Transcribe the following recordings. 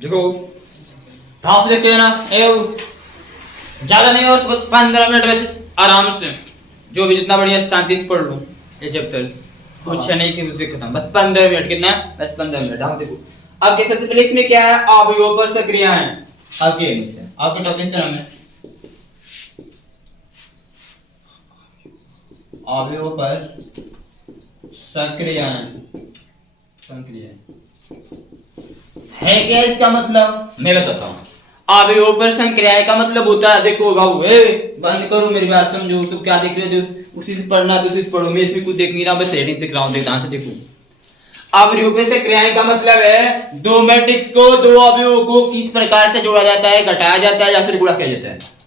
देखो हाफ लिख के ना ज्यादा नहीं हो उसको 15 मिनट में आराम से जो भी जितना बढ़िया शांति से पढ़ लो ये चैप्टर्स कुछ नहीं कि दिक्कत बस 15 मिनट कितना बस 15 मिनट आप देखो अब सबसे पहले इसमें क्या है अवयव पर सक्रिया है आपके आपके टॉपिक का नाम है अवयव पर सक्रियाएं है क्या इसका मतलब मैं बताता हूँ अवयव पर संक्रियाएं का मतलब होता है देखो बाबू बंद करो मेरी बात समझो तुम क्या देख रहे हो उसी से पढ़ना तो उसी से पढ़ो मैं इसमें कुछ देख नहीं रहा बस हेडिंग दिख रहा हूँ ध्यान से देखो अवयव पर संक्रियाएं का मतलब है दो मैट्रिक्स को दो अवयवों को किस प्रकार से जोड़ा जाता है घटाया जाता है या फिर गुणा किया जाता है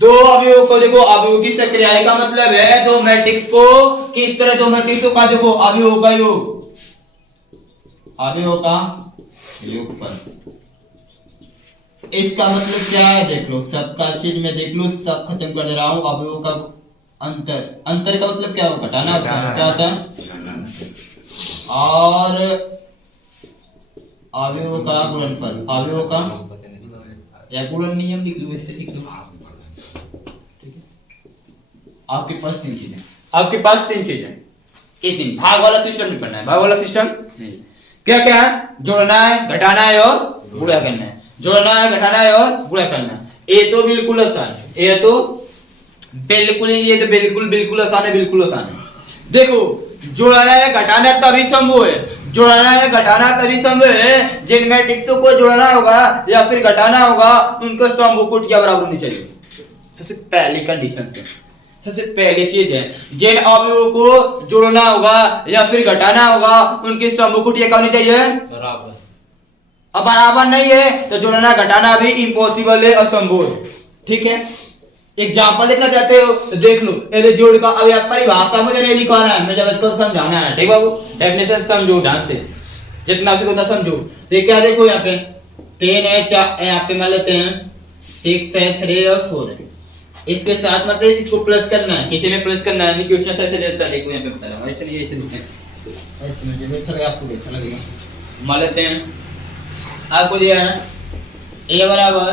दो अवयवों को देखो अवयव की संक्रियाएं का मतलब है दो मैट्रिक्स को किस तरह दो मैट्रिक्सों का देखो अवयवों का योग अवयवों का योगफल इसका मतलब क्या है देख लो सबका चीज में देख लो सब खत्म कर दे रहा हूं अवयवों का अंतर का मतलब क्या होगा घटाना क्या होता है और अवयवों का गुणनफल अवयवों का या गुणन नियम लिख लो इससे लिख लो आपके पास तीन चीजें ये तीन भाग वाला सिस्टम नहीं पढ़ना है भाग वाला सिस्टम क्या क्या है जोड़ना है घटाना है और गुणा करना है जोड़ना है घटाना है और गुणा करना है ये तो बिल्कुल आसान है ये तो बिल्कुल आसान है देखो जोड़ना है घटाना तभी संभव है जोड़ना है घटाना तभी संभव है जिन मैट्रिक्सों को जोड़ना होगा या फिर घटाना होगा उनका समूह कोटि के बराबर होनी चाहिए सबसे पहली कंडीशन से सबसे पहली चीज है जिन अवयवों को जोड़ना होगा या फिर घटाना होगा उनकी समूह कोटि क्या होनी चाहिए बराबर अब बराबर नहीं है तो जोड़ना घटाना भी इम्पॉसिबल है असंभव है ठीक है एग्जांपल देखना चाहते हो तो देख लो ये जोड़ का अब यहाँ परिभाषा मुझे नहीं लिखवाना है मुझे बस समझाना है ठीक बाबू डेफिनेशन समझो ध्यान से जितना से उतना समझो तो क्या देखो यहाँ पे 3 है 4 यहाँ पे मान लेते हैं 6 है 3 और 4 है इसके साथ मतलब इसको प्लस करना है किसी में प्लस करना है नहीं क्वेश्चन ऐसे देता है देखो यहाँ पे बता रहा हूँ ऐसे नहीं ऐसे लिखते हैं ऐसे मुझे अच्छा लगा आपको अच्छा लगेगा मान लेते हैं आपको दिया है a बराबर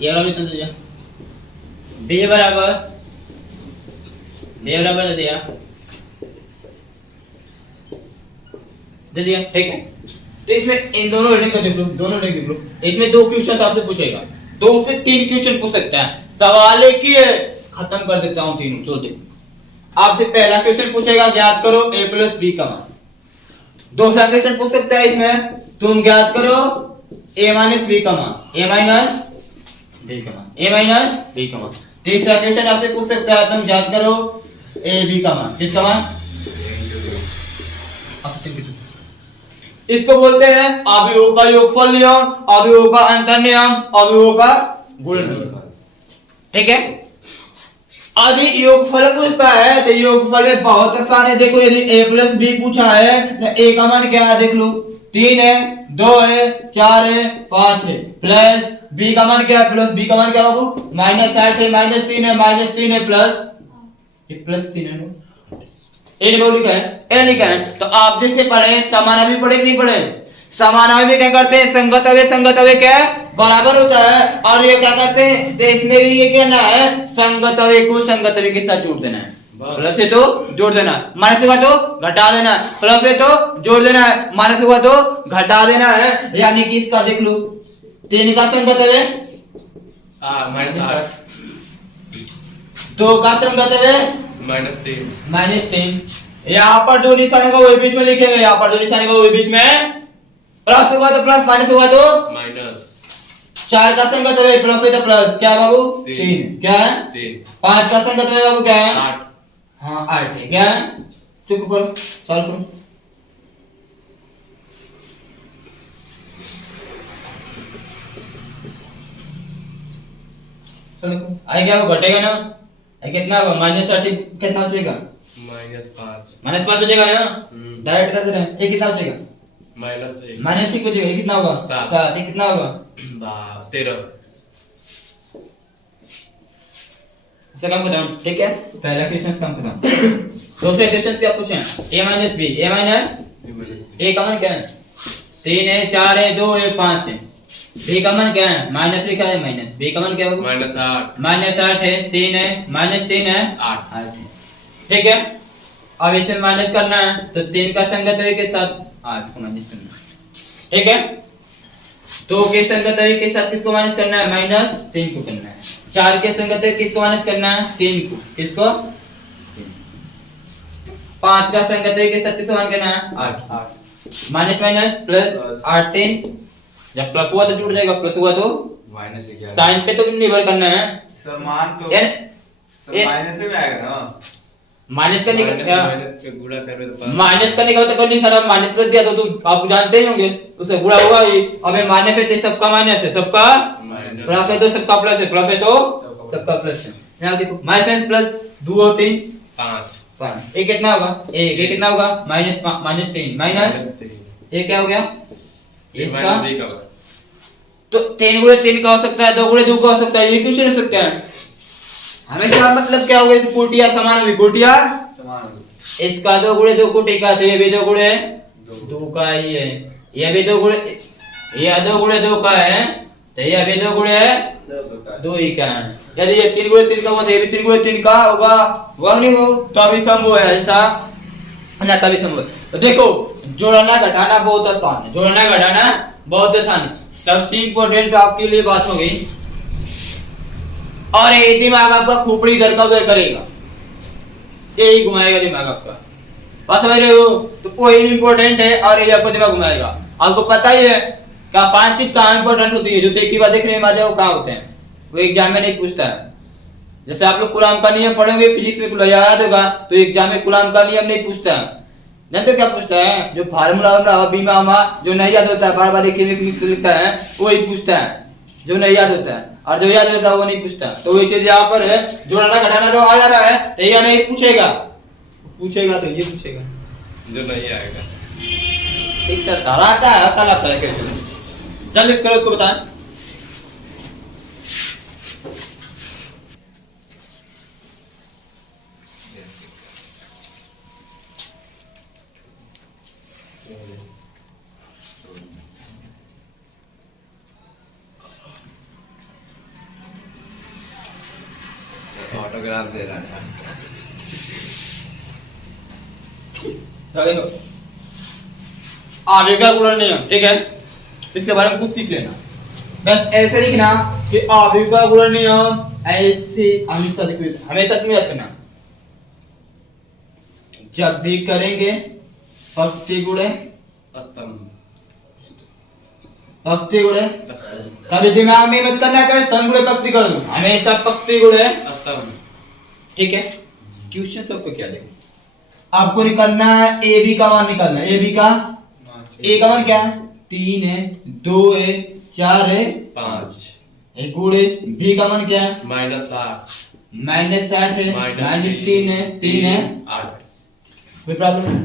कितना दिया b बराबर दे दिया ठीक है तो इसमें इन दोनों रीडिंग को देख लो इसमें दो क्वेश्चन आपसे पूछेगा 2 से 3 क्वेश्चन पूछ सकता है सवाल एक ही है खत्म कर देता हूं तीनों तो देखो आपसे पहला क्वेश्चन पूछेगा ज्ञात करो a + b का मान दूसरा क्वेश्चन पूछ सकता है इसमें तुम ज्ञात करो a - b का मान b का मान तीसरा क्वेश्चन आपसे पूछ सकता है तुम ज्ञात करो a b का मान किसका मान इसको बोलते हैं अवयवों का योगफल नियम अवयवों का अंतर नियम अवयवों का गुणन नियम ठीक है यदि योगफल पूछता है तो योगफल में बहुत आसान है देखो यदि a + b पूछा है तो a का मान क्या है देख लो 3 है 2 है 4 है 5 है प्लस b का मान क्या है प्लस b का मान क्या बाबू -8 है -3 है प्लस ये +3 है ए लिखा है तो आप जैसे पढ़े समानार्थी पढ़े कि नहीं पढ़े समानार्थी में क्या करते हैं संगत अवयव क्या है बराबर होता है और ये क्या करते हैं तो इसमें ये कहना है संगत अवयव को संगत अवयव के साथ जोड़ देना है प्लस है तो जोड़ देना माइनस हुआ तो घटा देना प्लस है तो जोड़ देना है माइनस हुआ तो घटा देना है यानी कि इसका देख लो 3 का संगत अवयव -8 का संगत अवयव -3 यहाँ पर जो निशान होगा वही बीच में लिखेंगे यहाँ पर जो निशान होगा वही बीच में प्लस होगा तो प्लस माइनस होगा तो माइनस 4 का संगत है प्लस है तो प्लस क्या है बाबू 3 क्या है 5 का संगत है बाबू क्या है 8 हाँ 8 है क्या है चुप करो सॉल्व करो चलो आए क्या घटेगा ना कितना होगा -8 कितना बचेगा -5 बचेगा ना डायरेक्ट कर दे रहे हैं ये कितना बचेगा -1 बचेगा ये कितना होगा 7 ये कितना होगा 13 से कम खत्म ठीक है पहला क्वेश्चन कम खत्म दूसरे क्वेश्चन क्या पूछे a - b a - A common क्या है? 3 है, 4 है, 2 है, 5 है। बी कॉमन क्या है? माइनस लिखा है माइनस। बी कॉमन क्या होगा? -8 है, 3 है, -3 है, 8 है। ठीक है, अब इसे माइनस करना है तो 3 का संगत है के साथ 8 को माइनस करना है। ठीक है, 2 के संगत है के साथ किसको माइनस करना है? -3 को करना है। 4 के संगत है किसको माइनस करना है? 3 को। किसको? 5 का संगत है के साथ किसको माइनस करना है? 8। माइनस माइनस प्लस 8 3, जब प्लस हुआ तो जुड़ जाएगा, प्लस हुआ तो माइनस से क्या साइन पे तो निर्भर करना है सर। मान तो सर माइनस में आएगा ना। माइनस करने का क्या? माइनस के गुणा कर तो माइनस करने का तो नहीं सर, अब माइनस प्लस दिया तो आप जानते ही होंगे उससे गुणा होगा ही। अब ये माइनस है तो सबका माइनस है, सबका प्लस है तो सबका प्लस है, प्लस है तो सबका प्लस है। यहां देखो माइनस प्लस 2 और 3 5। ये कितना होगा? ये कितना होगा? -3 माइनस ये क्या हो गया? इसका तो 3 गुणे 3 का हो सकता है, 2 गुणे 2 का हो सकता है, ये क्वेश्चन हो सकता है। हमेशा मतलब क्या होगा? इस कोटियां समान होगी, कोटियां समान होगी। इसका 2 गुणे 2 कोटि का, तो ये भी 2 गुणे 2 का ही है। ये भी 2 गुणे, ये 2 गुणे 2 का है, तो ये भी 2 गुणे 2 ही का है। यदि ये 3 गुणे 3 का होगा तो ये भी 3 गुणे 3 का होगा, होगा नहीं हो तो अभी संभव है ऐसा ना, तभी संभव है। तो देखो जोड़ना घटाना बहुत आसान है, जोड़ना घटाना बहुत आसान है। सबसे इंपॉर्टेंट आपके लिए बात हो गई, और ये दिमाग आपका खोपड़ी इधर का उधर करेगा, यही घुमाएगा दिमाग आपका। बस समझ रहे हो? तो कोई इंपॉर्टेंट है और ये आपको दिमाग घुमाएगा। आपको पता ही है क्या 5 चीज कहाँ इंपॉर्टेंट होती है, जो थे की बात देख रहे हैं वो कहाँ होते हैं, वो एग्जाम में नहीं पूछता है। जैसे आप लोग कुलाम का नियम पढ़ोगे फिजिक्स में, कुल याद होगा, तो एग्जाम में कुलाम का नियम नहीं पूछता है। जानते हो क्या पूछता है? जो फार्मूला बीमा जो नहीं याद होता है, बार बार एक मिक्स लिखता है, वही पूछता है जो नहीं याद होता है, और जो याद होता है वो नहीं पूछता। तो वही चीज यहाँ पर है, जोड़ना घटाना तो आ जा रहा है, तो यह नहीं पूछेगा, पूछेगा तो ये पूछेगा जो नहीं आएगा। ठीक सर, आता है ऐसा लगता है कैसे? जल्दी करो, उसको बताएं। ऑटोग्राफ दे रहा था। चलो आगे का गुणन नियम, ठीक है, इसके बारे में कुछ सीख लेना। बस ऐसे लिखना कि आगे का गुणन नियम ऐसे हमेशा लिखना, हमेशा तुम्हें याद करना। जब भी करेंगे पंक्ति गुणे स्तंभ, पंक्ति गुणे, कभी दिमाग में मत करना कि स्तंभ गुणे पंक्ति कर दूं, हमेशा पंक्ति गुणे स्तंभ। ठीक है। क्वेश्चन सबको क्या देंगे? आपको निकालना है ए बी का मान निकालना है। ए बी का, ए का मान क्या है? 3 है, 2 है, 4 है, 5। एक गुणे बी का मान क्या है? -8 -8 है, -3 है, 3 है, 8। कोई प्रॉब्लम?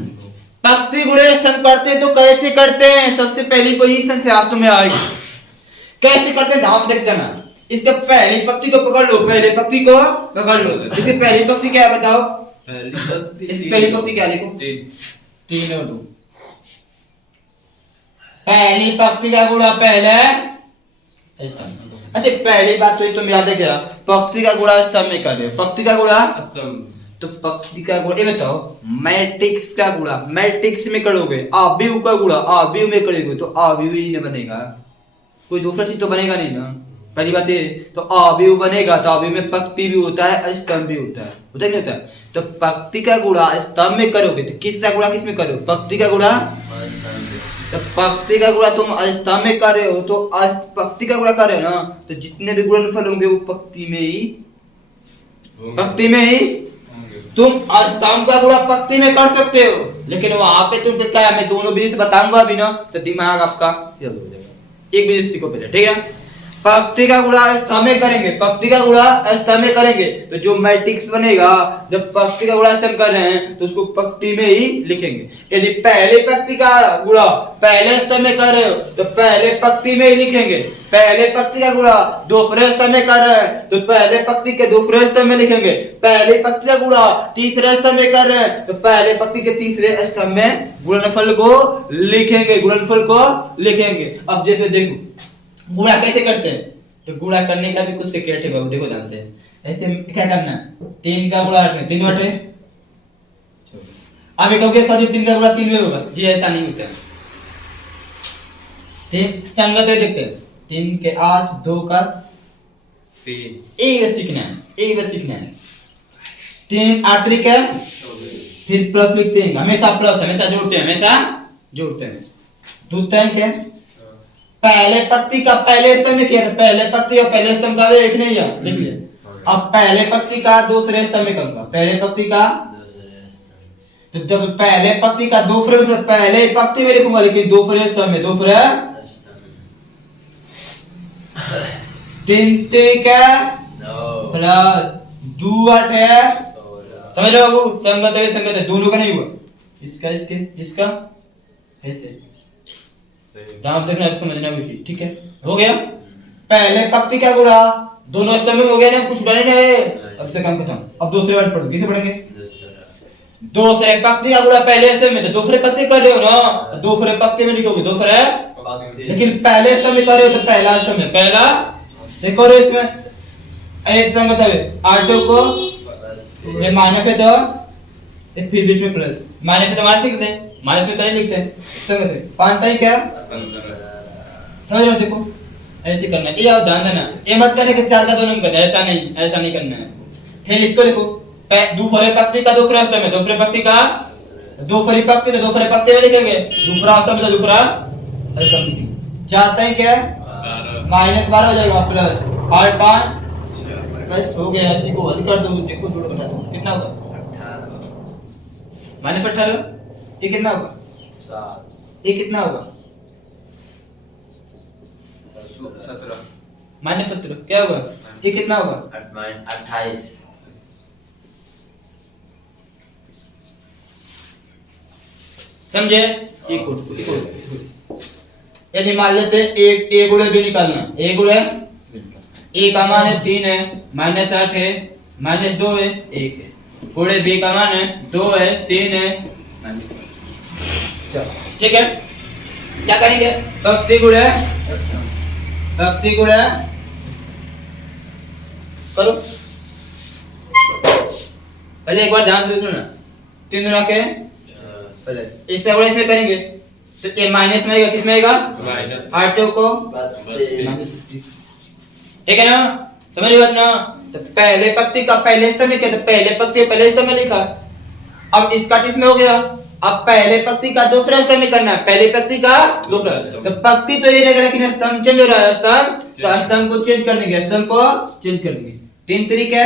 पंक्ति गुणे स्तंभ करते हैं तो कैसे करते हैं? सबसे पहली पोजीशन से आज तुम्हें आएगी। कैसे करते हैं ध्यान देख देना। इसके पहली पंक्ति को पकड़ लो, पहले पंक्ति को पकड़ लो। इसकी पहली पंक्ति क्या है बताओ? पहली पंक्ति क्या लिखो? 3 और 2। पहली पंक्ति का गुणा पहले स्तंभ। अच्छा पहली बात तो तुम याद है क्या? पंक्ति का गुणा स्तंभ में कर रहे हो। पंक्ति का गुणा स्तंभ, तो पंक्ति का गुणा, ये बताओ मैट्रिक्स का गुणा मैट्रिक्स में करोगे, आव्यूह का गुणा आव्यूह में करोगे तो आव्यूह ही नहीं बनेगा, कोई दूसरा चीज तो बनेगा नहीं ना। पहली बात ये, तो आव्यूह बनेगा तो आव्यूह में पंक्ति भी होता है, स्तंभ भी होता है नहीं होता है? तो पंक्ति का गुणा स्तंभ में करोगे तो किसका गुणा किस में करोगे? पंक्ति का गुणा। तो पंक्ति का गुणा तुम स्तंभ में कर रहे हो तो पंक्ति का गुणा कर रहे हो ना, तो जितने भी गुणनफल होंगे वो पंक्ति में ही तुम स्तंभ का गुणा पंक्ति में कर सकते हो, लेकिन वहां पे तुम क्या है, मैं दोनों विधि से बताऊंगा अभी ना, तो दिमाग आपका हो जाएगा। एक विधि सीखो पहले, ठीक है। पंक्ति का गुणा स्तंभ में करेंगे, पंक्ति का गुणा स्तंभ में करेंगे तो जो मैट्रिक्स बनेगा, जब पंक्ति का गुणा स्तंभ कर रहे हैं तो उसको पंक्ति में ही लिखेंगे। यदि पहले पंक्ति का गुणा पहले स्तंभ में कर रहे हो तो पहले पंक्ति में ही लिखेंगे। पहले पंक्ति का गुणा दूसरे स्तंभ में कर रहे हैं तो पहले पंक्ति के दूसरे स्तंभ में लिखेंगे। पहले पंक्ति का गुणा तीसरे स्तंभ में कर रहे हैं तो पहले पंक्ति के तीसरे स्तंभ में गुणनफल को लिखेंगे, गुणनफल को लिखेंगे। अब जैसे देखो गुणा कैसे करते हैं, तो गुणा करने का भी कुछ सीक्रेट है बाबू, देखो जानते हैं। ऐसे क्या करना है, 3 का गुणा 8 में, 3 बटे अब एक कहोगे सर जी 3 का गुणा 3 में होगा, जी ऐसा नहीं होता है। 3 संगत है, देखते हैं 3 के 8, 2 का 3, एक बस सीखना है, एक बस सीखना है। 3 8 3 क्या, फिर प्लस लिखते हैं, हमेशा प्लस, हमेशा जोड़ते हैं, हमेशा जोड़ते हैं। दूसरा है क्या, पहले पंक्ति का पहले स्तंभ में किया था, पहले पंक्ति और पहले स्तंभ का भी एक नहीं है, लिख लिया। अब पहले पंक्ति का दूसरे स्तंभ में करूंगा, पहले पंक्ति का तो जब पहले पंक्ति का दूसरे में, पहले पंक्ति में लिखूंगा लेकिन दूसरे स्तंभ में, दूसरे 3 3 क्या प्लस 2 8 है, समझ रहे हो बाबू, संगत है, दोनों का नहीं हुआ, इसका इसके इसका ऐसे दाम देखना है, समझना भी चीज, ठीक है। हो गया पहले पंक्ति का गुणा दोनों स्तंभ में हो गया ना, कुछ उड़ा नहीं है, अब से काम खत्म। अब दूसरे वाले पढ़ो, किसे पढ़ेंगे, दूसरे पंक्ति का गुणा पहले स्तंभ में, तो दूसरे पंक्ति कर रहे हो ना, तो दूसरे पंक्ति में लिखोगे दूसरे, लेकिन पहले स्तंभ में कर रहे हो तो पहला स्तंभ में, पहला देखो रे इसमें एक संगत है, 8 को ये माइनस है तो ये फिर बीच में प्लस, माइनस है तो माइनस लिखते हैं, माइनस में तो नहीं लिखते हैं, संगत है। 5 ताई क्या समझ रहे हो, देखो ऐसे करना है, ये और ध्यान देना, ये मत करना कि 4 का 2 नंबर करना है, ऐसा नहीं, ऐसा नहीं करना है। फिर इसको लिखो दूसरे पंक्ति का दूसरा स्तंभ में, दूसरे पंक्ति का दूसरी पंक्ति तो दूसरे पंक्ति में लिखेंगे, दूसरा स्तंभ तो दूसरा स्तंभ लिखेंगे। 4 ताई क्या माइनस 12 हो जाएगा प्लस 8 5 बस हो गया। इसी को हल कर दो, देखो जोड़ बना दो, कितना होगा माइनस 18, ये कितना होगा 7, ये कितना होगा 17, माइनस 17 क्या होगा, ये कितना होगा 28। समझे, यदि मान लेते एक ए गुणे बी निकालना, ए गुणे ए का मान है 3 है, माइनस 8 है, माइनस 2 है, 1 है, गुणे बी का मान है 2 है, 3 है, माइनस, चलो ठीक है। क्या करेंगे, पंक्ति गुणे करो, पहले एक बार ध्यान से सुनो ना, 3 गुणा के प्लस इससे गुणे इसमें करेंगे तो ये माइनस में आएगा, किस में आएगा माइनस 8 को, 32, ठीक है ना, समझ रहे हो ना। तो पहले पंक्ति का पहले स्तंभ में क्या था, पहले पंक्ति पहले स्तंभ में लिखा, अब इसका किस में हो गया, अब पहले पंक्ति का दूसरा स्तंभ में करना है, पहले पंक्ति का दूसरा, तो पंक्ति तो ये रहेगा लेकिन स्तंभ चेंज हो रहा है, स्तंभ तो स्तंभ को चेंज करने के, स्तंभ को चेंज करेंगे। 3 3 क्या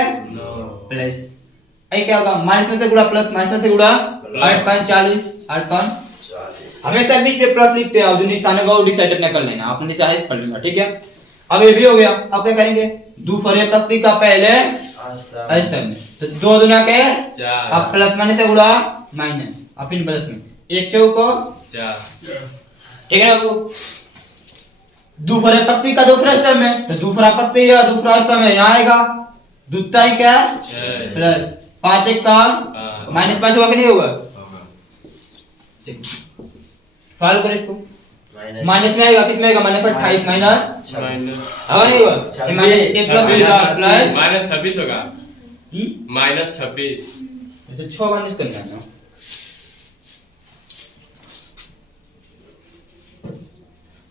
प्लस, आई क्या होगा माइनस में से गुणा प्लस, माइनस में से गुणा 8 5 40, 8 5 हमेशा बीच में प्लस लिखते हैं, जो निशान होगा वो डिसाइड अपना कर लेना, आपने डिसाइड कर लेना, ठीक है। अब ये भी हो गया, अब क्या करेंगे, दूसरे पंक्ति का पहले स्तंभ तो 2 दुना के 4, अब प्लस माइनस से गुणा माइनस, अब इन प्लस में 1 चौको 4, ठीक है ना। दूसरे पंक्ति का दूसरा स्तंभ में तो दूसरा पंक्ति या दूसरा स्तंभ है, यहाँ आएगा दूसरा ही क्या प्लस 5 1 का माइनस 5 होगा कि नहीं होगा, सॉल्व करें इसको, माइनस में आएगा, किस में आएगा माइनस 28 माइनस होगा नहीं होगा, माइनस 1 प्लस प्लस माइनस 26 होगा, माइनस 26 तो 6 माइनस करना है ना,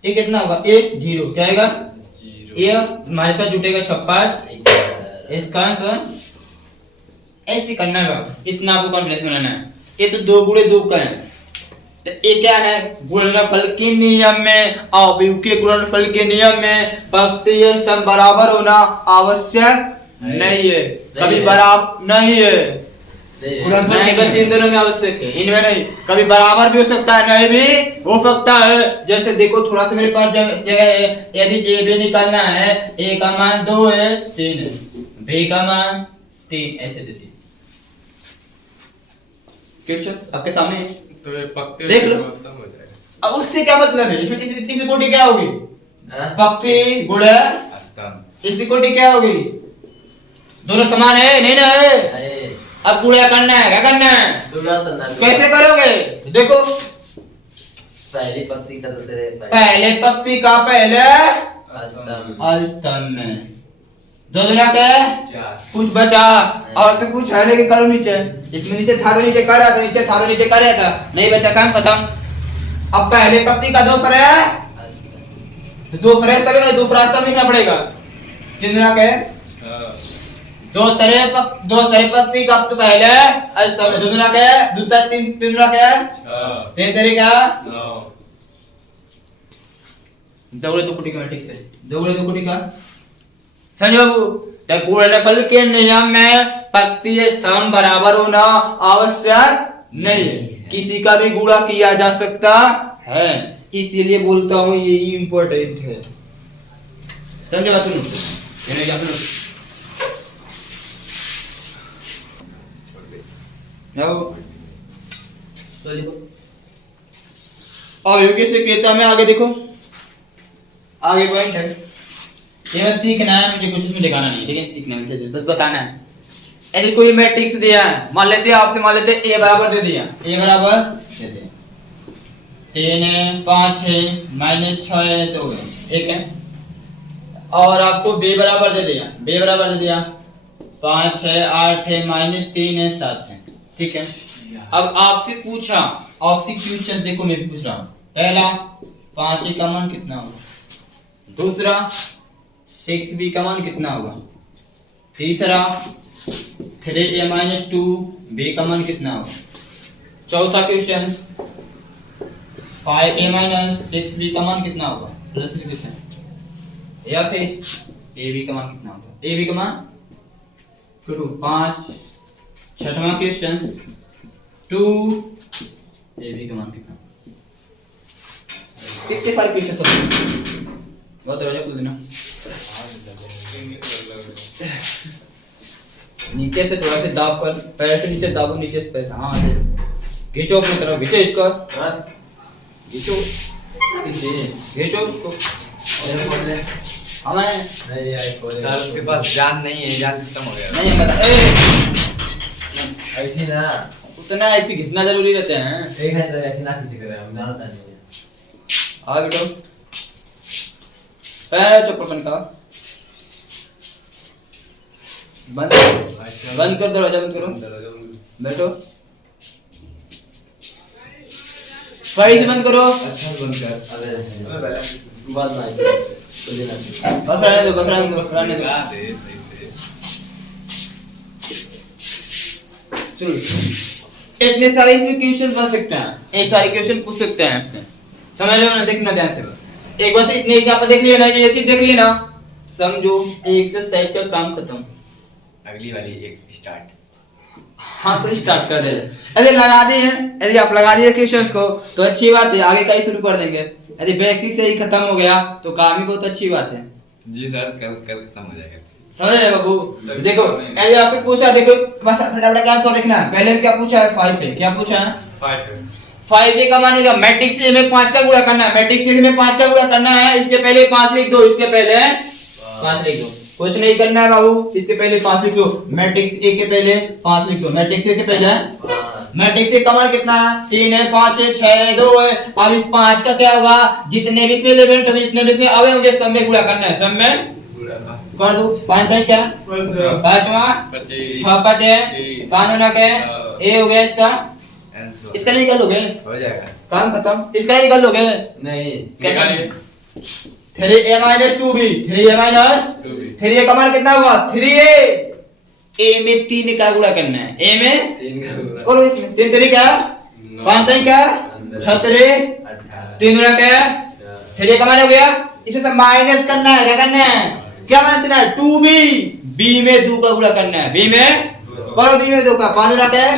ये कितना होगा, ये 0 क्या आएगा 0, ये हमारे साथ जुटेगा 56, इसका आंसर ऐसे करना है, इतना आपको कॉन्फिडेंस बनाना है। ये तो 2 गुणे 2 का है, तो ये क्या है गुणनफल के नियम में, अवयव के गुणनफल के नियम में पंक्ति स्तंभ बराबर होना आवश्यक नहीं है, कभी बराबर नहीं है, गुणनफल नहीं, बस इन दोनों में आवश्यक है, इनमें नहीं। कभी बराबर भी हो सकता है, नहीं भी हो सकता है। जैसे देखो थोड़ा सा मेरे पास जगह है, यदि ए बी निकालना है, ए का मान 2 है, 3 है, बी का मान 3, ऐसे देते क्वेश्चंस आपके सामने है। तो ये पक्के देख लो। खत्म हो जाएगा। अब उससे क्या मतलब है, इसमें इस कोटि क्या होगी, पक्की गुणा स्तंभ। इस कोटि क्या होगी, दोनों समान है, नहीं ना है। अब गुणा करना है, क्या करना है, कैसे करोगे, देखो पहली पंक्ति का दूसरे पहले पंक्ति का पहले स्तंभ में, दो दुना क्या कुछ बचा, और तो कुछ है लेकिन करो नीचे, इसमें नीचे था तो नीचे कर रहा था, नीचे था तो नीचे कर रहा था, नहीं बचा, काम खत्म। अब पहले पंक्ति का 2 सर तो 2 सर तभी दूसरा स्तंभ लिखना पड़ेगा, तीन दुना क्या दो सरे पंक्ति का तो पहले स्तंभ में, दो दुना क्या दूसरा तीन दुना क्या 3 तेरे क्या 9। दोगुणे दो कोटि का मैट्रिक्स है, दोगुणे दो कोटि का समझो बाबू। तो गुणनफल के नियम में पंक्ति स्तंभ बराबर होना आवश्यक नहीं है, किसी का भी गुणा किया जा सकता है, इसीलिए बोलता हूँ ये इम्पोर्टेंट है, समझे बात सुनो। अब योग्य से कहता मैं आगे देखो, आगे पॉइंट है, ये बस सीखना है, मुझे कुछ इसमें दिखाना नहीं, लेकिन सीखना है, मुझे बस बताना है। यदि कोई मैट्रिक्स दिया है, मान लेते हैं आपसे, मान लेते हैं ए बराबर दे दिया, ए बराबर दे दिया 3 है, 5 है, -6 है, 2 है, एक है, और आपको बी बराबर दे दिया, बी बराबर दे दिया 5 है, 8 है, -3 है, 7 है, ठीक है। अब आपसे पूछा, आपसे क्वेश्चन देखो मैं पूछ रहा हूँ, पहला 5 का मान कितना होगा, दूसरा 6b का मान कितना होगा, तीसरा 3a - 2b का मान कितना होगा, चौथा क्वेश्चन 5a - 6b का मान कितना होगा, प्लस लिख देते हैं, या फिर ab का मान कितना होगा, ab का मान 5, छठवां क्वेश्चन 2 ab का मान कितना, कितने सारे क्वेश्चन सब बहुत दरवाजा खोल देना, नीचे से थोड़ा सा दाब कर, पैर से नीचे दाबो, नीचे से पैर, हाँ खींचो अपनी तरफ, खींचो इसको, खींचो खींचो उसको, हमें नहीं यार सर उसके पास जान नहीं है, जान खत्म हो गया। नहीं पता, ऐसी ना उतना ऐसे घिसना जरूरी रहते हैं। एक है तो ऐसी ना किसी करे हम जानता नहीं है। आ बेटो पैर चप्पल बंद कर, बंद कर, दरवाजा बंद करो, बैठो, सही से बंद करो, अच्छा बंद कर। अबे बात ना बस रहने दो, बस रहने दो, चलो इतने सारे इसमें क्वेश्चन बन सकते हैं, एक सारे क्वेश्चन पूछ सकते हैं आपसे, समझ लो ना, देखना ध्यान से, बस एक बार से इतने आप देख लिया ना, ये चीज देख लिया ना, समझो एक से साइड का काम खत्म, अगली वाली एक स्टार्ट। हाँ तो स्टार्ट कर दे, यदि लगा दिए हैं, यदि आप लगा दिए क्वेश्चंस को तो अच्छी बात है, आगे का ही शुरू कर देंगे, यदि बेसिक से ही खत्म हो गया तो काम ही बहुत अच्छी बात है। जी सर, कल खत्म हो जाएगा। समझ रहे बाबू, देखो यदि आपसे पूछा, देखो बस फटाफट क्या आंसर लिखना है, पहले क्या पूछा है 5 पे, क्या पूछा है 5 का मान होगा, मैट्रिक्स ए में 5 का गुणा करना है, मैट्रिक्स ए में 5 का गुणा करना है, इसके पहले 5 लिख दो, इसके पहले 5 लिख दो, कुछ नहीं करना है बाबू, इसके पहले 5 लिख दो, मैट्रिक्स ए के पहले 5 लिख दो, मैट्रिक्स ए के पहले मैट्रिक्स ए का मान कितना है, 3 है, 5 है, 6 है, 2 है, अब इस 5 का क्या होगा, जितने भी इसमें एलिमेंट होंगे, जितने भी इसमें आवे होंगे, सब में गुणा करना है, सब में कर दो, 5 है क्या, 5वां 6 5 है, 5 होना क्या है, ए हो गया इसका, इसका नहीं निकाल लोगे, हो जाएगा काम खत्म, इसका नहीं निकाल लोगे, नहीं क्या 3a - 2b, 3a - 3a का मान कितना होगा, 3a, a में 3 का गुणा करना है, a में 3 का गुणा बोलो इसमें 3 3 क्या 5 3 क्या 6 3 3 गुणा क्या 3a का मान हो गया, इसे सब माइनस करना है, क्या करना है, क्या मान देना है 2b, b में 2 का गुणा करना है, b में करो 3 में 2 का 5 दूना क्या है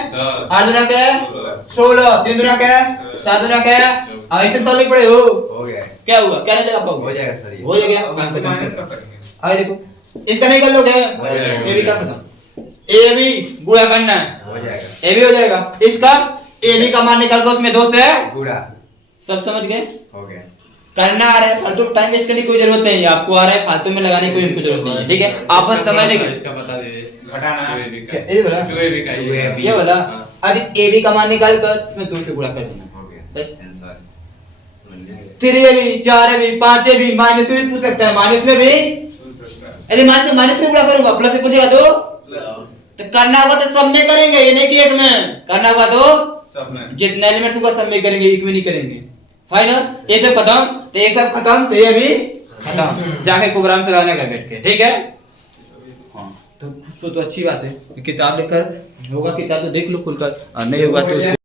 8 दूना क्या है 16 3 दूना क्या है 7 दूना क्या है अब इसे सॉल्व पड़े हो गया क्या हुआ क्या नहीं लगा हो पाओगे जाएगा सर ये हो जाएगा माइनस कब करेंगे आगे देखो इसका नहीं कर लोगे जाएगा। ये भी कर खत्म ए बी गुणा करना है हो जाएगा ए भी हो जाएगा इसका ए बी का मान निकाल दो उसमें 2 से गुड़ा सब समझ गए हो गया करना आ रहा है फालतू टाइम वेस्ट करने की कोई जरूरत नहीं है आपको आ रहा है फालतू में लगाने की कोई उनको जरूरत नहीं है ठीक है आपस समझने की इसका बता दे घटाना है। ये बोला टू ए बी का ये ये बोला हाँ। अभी ए बी का मान निकाल कर इसमें 2 से गुणा कर देना हो गया बस आंसर समझ गए 3 A B 4 A B 5 A B minus में भी पूछ सकता है माइनस में भी पूछ सकता है। यदि माइनस में गुणा करूंगा प्लस से पूछेगा तो प्लस तो करना होगा तो सब में करेंगे ये नहीं कि एक में करना होगा तो सब में जितने एलिमेंट्स होगा सब में करेंगे एक में नहीं करेंगे फाइनल ये सब खत्म तो ये सब खत्म तो ये भी खत्म जाके कुबराम से रहने का बैठ के ठीक है हाँ तो अच्छी बात है किताब लेकर होगा किताब तो देख लो खुलकर और नहीं होगा तो